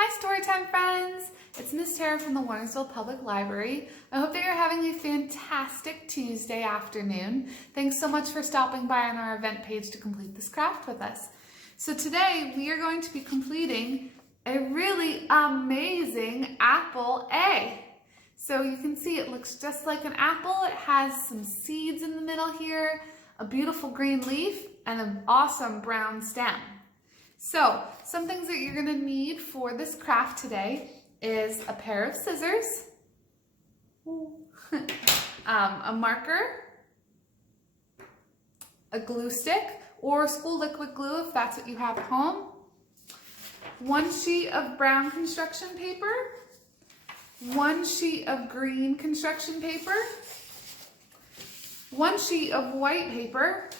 Hi Storytime friends! It's Miss Tara from the Warnersville Public Library. I hope that you're having a fantastic Tuesday afternoon. Thanks so much for stopping by on our event page to complete this craft with us. So today we are going to be completing a really amazing apple A. So you can see it looks just like an apple. It has some seeds in the middle here, a beautiful green leaf, and an awesome brown stem. So, some things that you're going to need for this craft today is a pair of scissors, a marker, a glue stick or school liquid glue if that's what you have at home, one sheet of brown construction paper, one sheet of green construction paper, one sheet of white paper,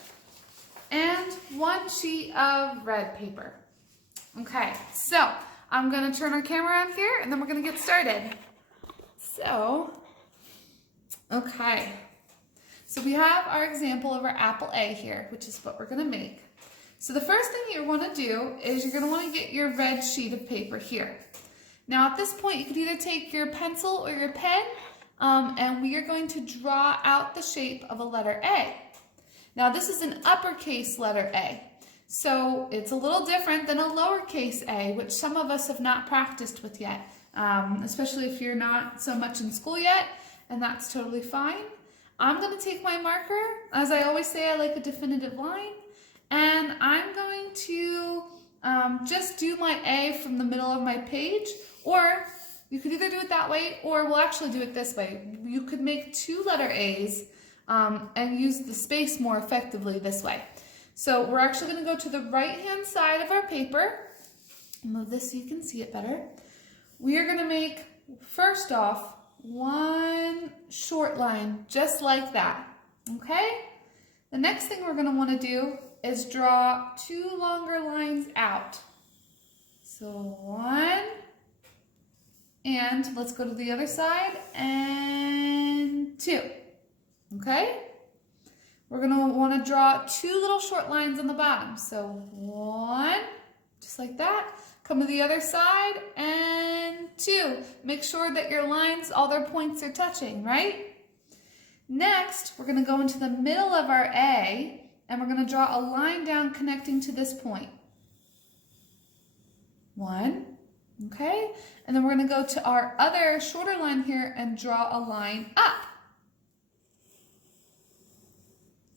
and one sheet of red paper. Okay, so I'm gonna turn our camera on here and then we're gonna get started. So we have our example of our apple A here, which is what we're gonna make. So the first thing you wanna do is you're gonna wanna get your red sheet of paper here. Now at this point, you could either take your pencil or your pen, and we are going to draw out the shape of a letter A. Now this is an uppercase letter A, so it's a little different than a lowercase a, which some of us have not practiced with yet, especially if you're not so much in school yet, and that's totally fine. I'm going to take my marker, as I always say, I like a definitive line, and I'm going to just do my A from the middle of my page, or you could either do it that way, or we'll actually do it this way. You could make two letter A's and use the space more effectively this way. So we're actually going to go to the right hand side of our paper. Move this so you can see it better. We are going to make, first off, one short line just like that. Okay? The next thing we're going to want to do is draw two longer lines out. So one, and let's go to the other side, and two. Okay? We're going to want to draw two little short lines on the bottom. So one, just like that. Come to the other side, and two. Make sure that your lines, all their points are touching, right? Next, we're going to go into the middle of our A, and we're going to draw a line down connecting to this point. One, okay? And then we're going to go to our other shorter line here and draw a line up.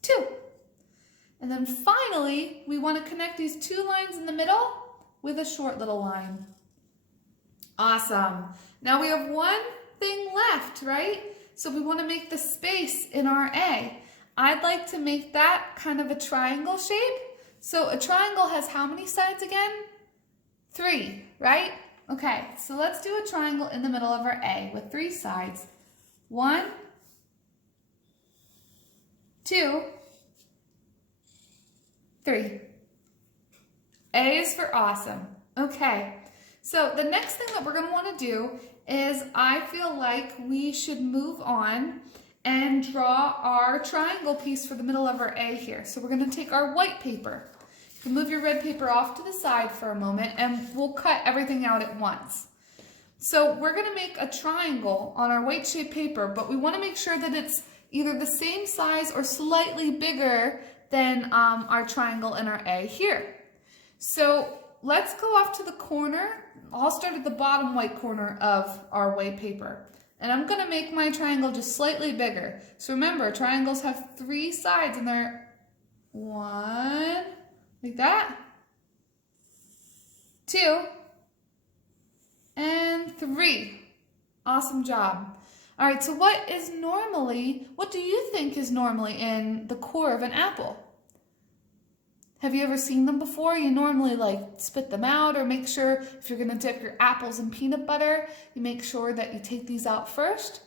Two. And then finally, we want to connect these two lines in the middle with a short little line. Awesome. Now we have one thing left, right? So we want to make the space in our A. I'd like to make that kind of a triangle shape. So a triangle has how many sides again? 3, right? Okay, so let's do a triangle in the middle of our A with 3 sides. 1, 2, 3. A is for awesome. Okay, so the next thing that we're going to want to do is I feel like we should move on and draw our triangle piece for the middle of our A here. So we're going to take our white paper. You can move your red paper off to the side for a moment and we'll cut everything out at once. So we're going to make a triangle on our white shaped paper, but we want to make sure that it's either the same size or slightly bigger than our triangle in our A here. So let's go off to the corner. I'll start at the bottom white corner of our white paper. And I'm going to make my triangle just slightly bigger. So remember, triangles have 3 sides and they're 1, like that, 2, and 3. Awesome job. All right, so what do you think is normally in the core of an apple? Have you ever seen them before? You normally like spit them out, or make sure if you're gonna dip your apples in peanut butter, you make sure that you take these out first.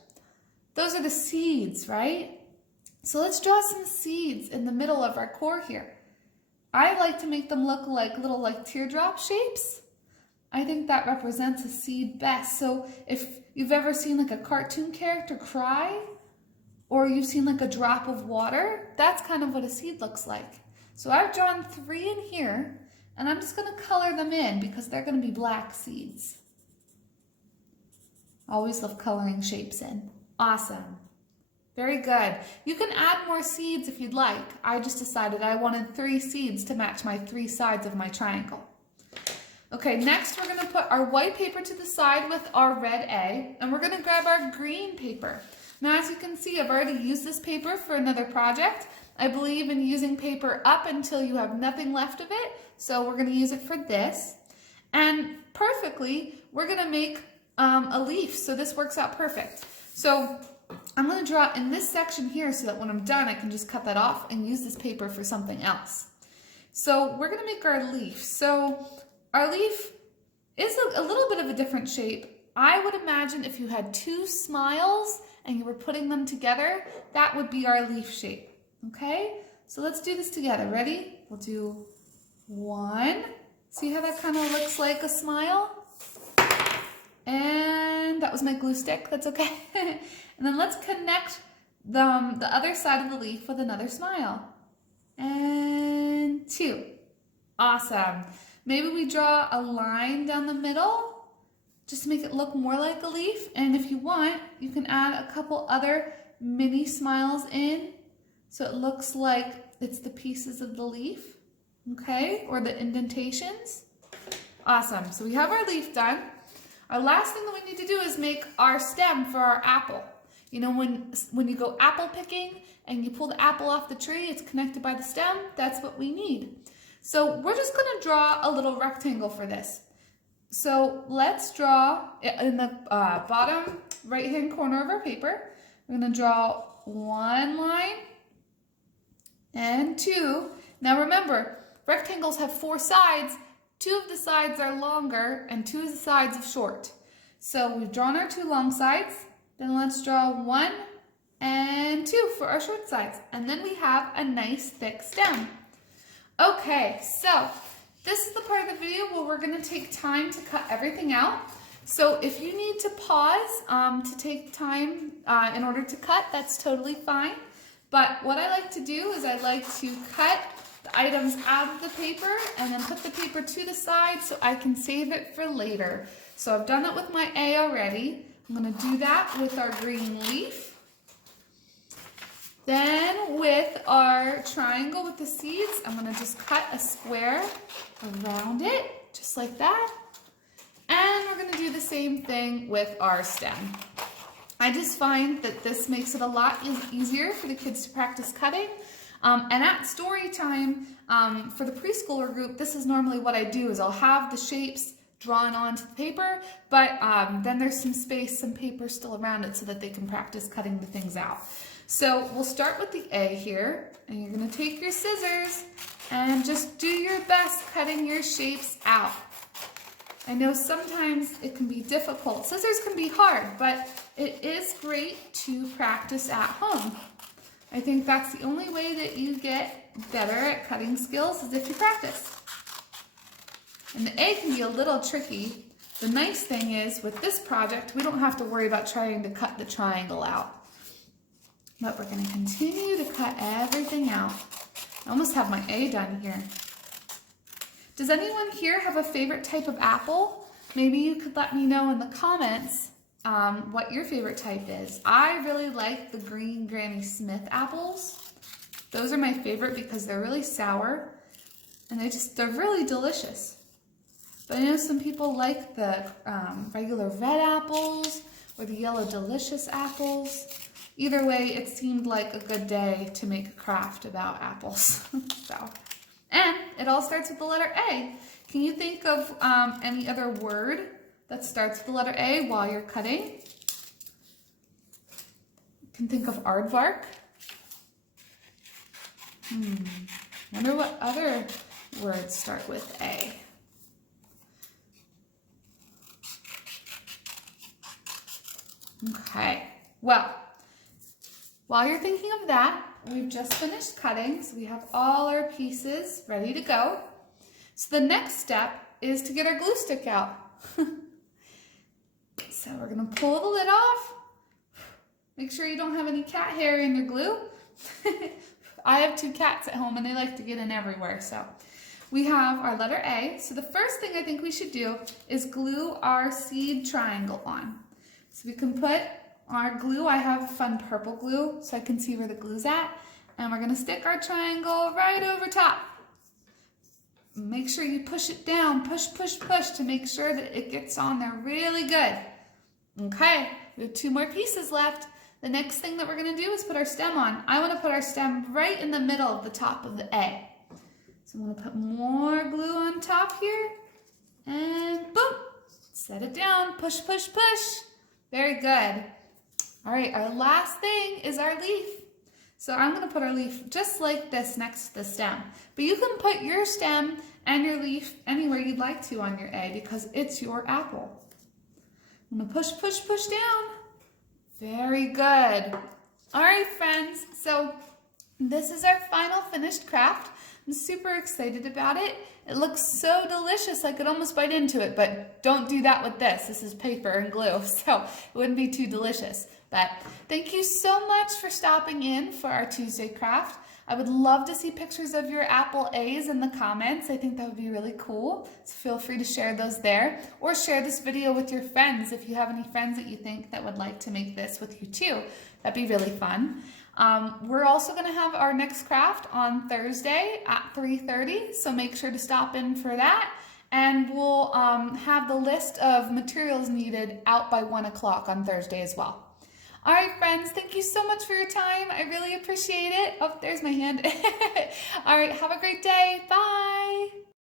Those are the seeds, right? So let's draw some seeds in the middle of our core here. I like to make them look like little teardrop shapes. I think that represents a seed best. So if you've ever seen like a cartoon character cry, or you've seen like a drop of water, that's kind of what a seed looks like. So I've drawn 3 in here, and I'm just going to color them in because they're going to be black seeds. Always love coloring shapes in. Awesome. Very good. You can add more seeds if you'd like. I just decided I wanted 3 seeds to match my 3 sides of my triangle. Okay, next we're gonna put our white paper to the side with our red A, and we're gonna grab our green paper. Now, as you can see, I've already used this paper for another project. I believe in using paper up until you have nothing left of it, so we're gonna use it for this. And perfectly, we're gonna make a leaf, so this works out perfect. So I'm going to draw in this section here so that when I'm done, I can just cut that off and use this paper for something else. So we're going to make our leaf. So our leaf is a little bit of a different shape. I would imagine if you had 2 smiles and you were putting them together, that would be our leaf shape. Okay, so let's do this together. Ready? We'll do 1. See how that kind of looks like a smile? And that was my glue stick, that's okay. And then let's connect the other side of the leaf with another smile. And 2. Awesome. Maybe we draw a line down the middle just to make it look more like a leaf. And if you want, you can add a couple other mini smiles in so it looks like it's the pieces of the leaf, okay? Or the indentations. Awesome, so we have our leaf done. Our last thing that we need to do is make our stem for our apple. You know, when you go apple picking and you pull the apple off the tree, it's connected by the stem. That's what we need. So we're just going to draw a little rectangle for this. So let's draw in the bottom right-hand corner of our paper. We're going to draw 1 line and 2. Now remember, rectangles have 4 sides. 2 of the sides are longer and 2 of the sides are short. So we've drawn our 2 long sides. Then let's draw 1 and 2 for our short sides. And then we have a nice thick stem. Okay, so this is the part of the video where we're going to take time to cut everything out. So if you need to pause to take time in order to cut, that's totally fine. But what I like to do is I like to cut the items out of the paper and then put the paper to the side so I can save it for later. So I've done it with my A already. I'm going to do that with our green leaf. Then with our triangle with the seeds, I'm going to just cut a square around it, just like that. And we're going to do the same thing with our stem. I just find that this makes it a lot easier for the kids to practice cutting. And at story time, for the preschooler group, this is normally what I do is I'll have the shapes drawn onto the paper, but then there's some space, some paper still around it so that they can practice cutting the things out. So we'll start with the A here, and you're gonna take your scissors and just do your best cutting your shapes out. I know sometimes it can be difficult. Scissors can be hard, but it is great to practice at home. I think that's the only way that you get better at cutting skills is if you practice. And the A can be a little tricky. The nice thing is with this project, we don't have to worry about trying to cut the triangle out. But we're going to continue to cut everything out. I almost have my A done here. Does anyone here have a favorite type of apple? Maybe you could let me know in the comments what your favorite type is. I really like the green Granny Smith apples. Those are my favorite because they're really sour and they're really delicious. But I know some people like the regular red apples or the yellow delicious apples. Either way, it seemed like a good day to make a craft about apples. And it all starts with the letter A. Can you think of any other word that starts with the letter A while you're cutting? You can think of aardvark. Wonder what other words start with A. Okay, well, while you're thinking of that, we've just finished cutting, so we have all our pieces ready to go. So the next step is to get our glue stick out. So we're gonna pull the lid off. Make sure you don't have any cat hair in your glue. I have 2 cats at home and they like to get in everywhere, so. We have our letter A. So the first thing I think we should do is glue our seed triangle on. So we can put our glue. I have fun purple glue so I can see where the glue's at. And we're gonna stick our triangle right over top. Make sure you push it down, push, push, push to make sure that it gets on there really good. Okay, we have 2 more pieces left. The next thing that we're gonna do is put our stem on. I wanna put our stem right in the middle of the top of the A. So I'm gonna put more glue on top here and boom, set it down, push, push, push. Very good. All right, our last thing is our leaf. So I'm gonna put our leaf just like this next to the stem. But you can put your stem and your leaf anywhere you'd like to on your A because it's your apple. I'm gonna push, push, push down. Very good. All right, friends, so this is our final finished craft. I'm super excited about it. It looks so delicious, I could almost bite into it, but don't do that with this. This is paper and glue, so it wouldn't be too delicious. But thank you so much for stopping in for our Tuesday craft. I would love to see pictures of your apple A's in the comments. I think that would be really cool. So feel free to share those there or share this video with your friends if you have any friends that you think that would like to make this with you too. That'd be really fun. We're also going to have our next craft on Thursday at 3:30, so make sure to stop in for that. And we'll have the list of materials needed out by 1 o'clock on Thursday as well. All right, friends, thank you so much for your time. I really appreciate it. Oh, there's my hand. All right, have a great day. Bye.